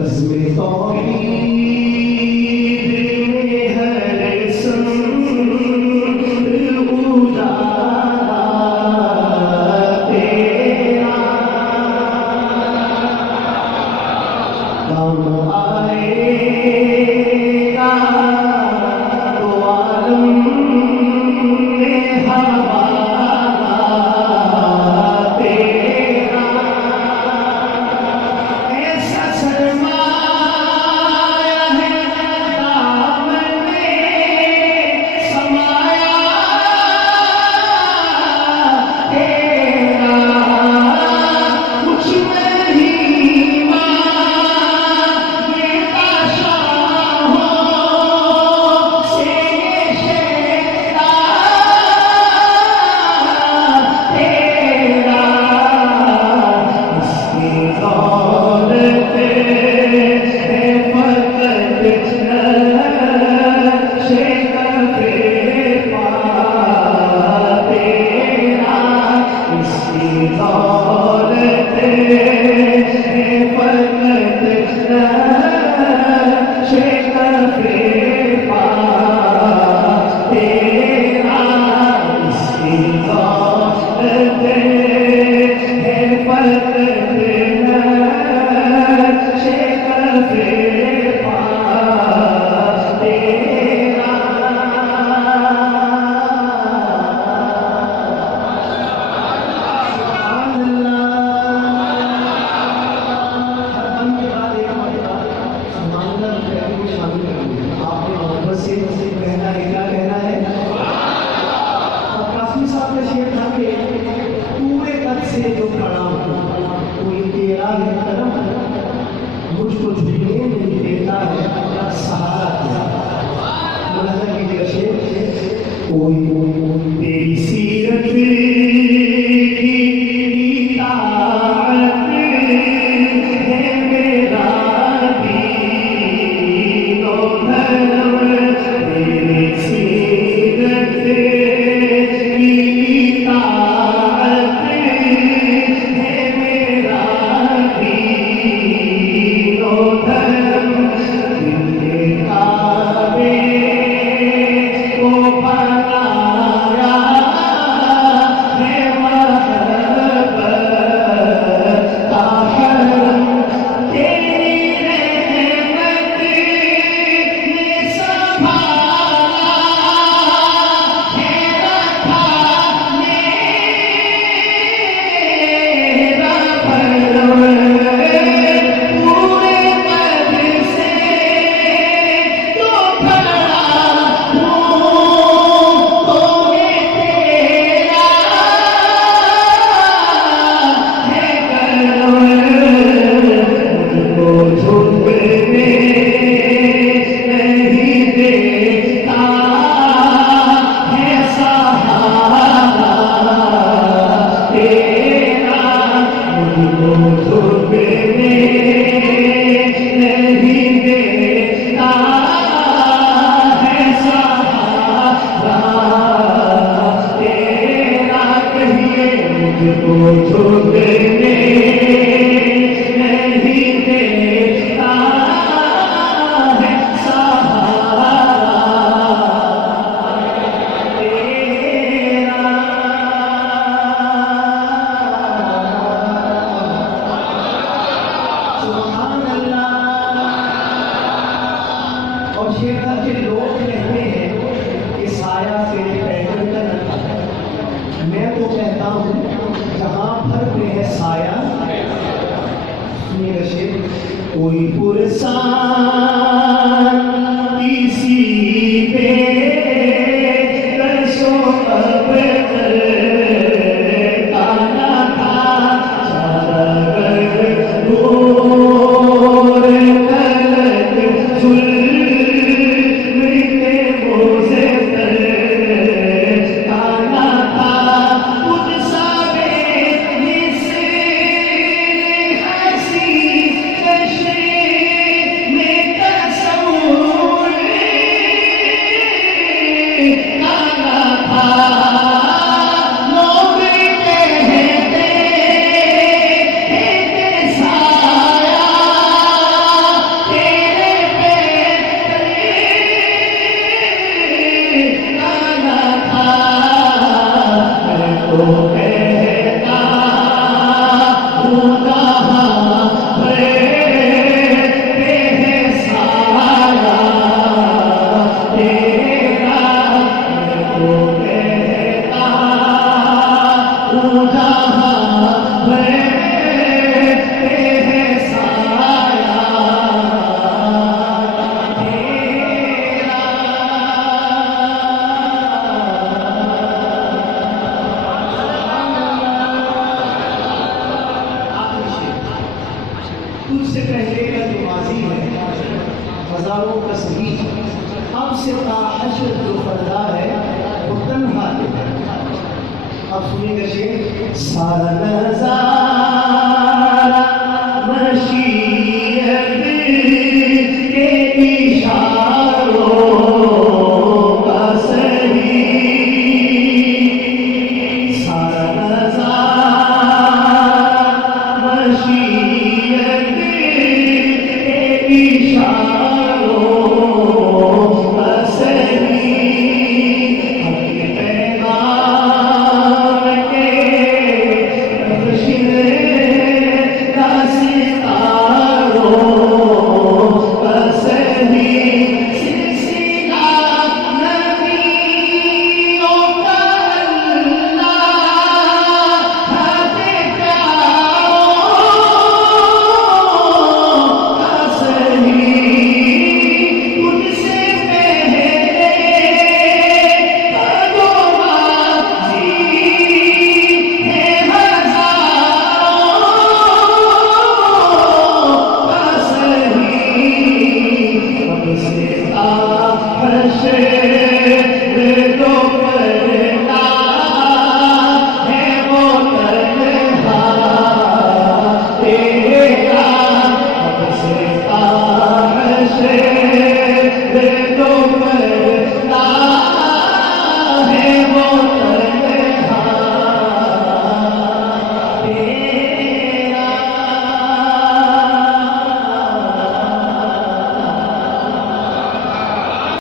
बज़्म तौहीद में हर संग उजाला तेरा काम आएगा तो आलम में हवाला तेरा ऐसा सरमाया है दामन में समाया तेरा कुछ नहीं मांगे शाहों से ये शेरा तेरा इसकी दौलत है फकत नक्शे कफ़े पा तेरा इसकी दौलत है फकत नक्शे कफ़े पा तेरा इसकी दौलत है फकत नक्शे कफ़े पा तेरा जो खड़ा कोई तेरा है करम मुझको झुकने नहीं देता है सहारा मुलाजा कीजिएगा शेर कोई तेरी सीरत की इताअत है मेरा दीन और धर्म तेरी सीरत की इताअत है मेरा दीन और धर्म दिल काबे को बनाया है महब्बत का हरम तेरी रहमत ने संभाला है रखा मेरा भरम पूरे कद से तो खड़ा हूँ तो ये तेरा है करम मुझको झुकने नहीं देता है सहारा तेरा मुझको झुकने नहीं देता है सहारा तेरा कहिए मुझको झुकने नहीं देता है सहारा तेरा सुभान अल्लाह। और शेखर के लोग कहते हैं कि साया तेरे पैदल का न था। मैं तो कहता हूँ जहाँ भर पे है साया सुनिएगा शेर कोई पुरसान किसी पे दर्शो अब काना था चादर गोर कलक जुल्म के बोझे तर काना था खुद सारे निसे हसी चश्मे में तुझसे पहले का जो माजी है हजारों तस्वीर, अब से हशर जो पर्दा है वो तन्हा है। अब सुनिएगा शेर। सारा नज़ारा मशीयत के इशारों का सही, सारा नज़ारा मशीयत इशारों का सही, अपने पैगाम के नक्शे का सितारों का सही, सिलसिला नबियों का अल्लाह हद प्यारों का सही, तुझसे पहले कदों माजी है हजारों का सही, अब से हशर जो पर्दा है वो तन्हा तेरा, अब से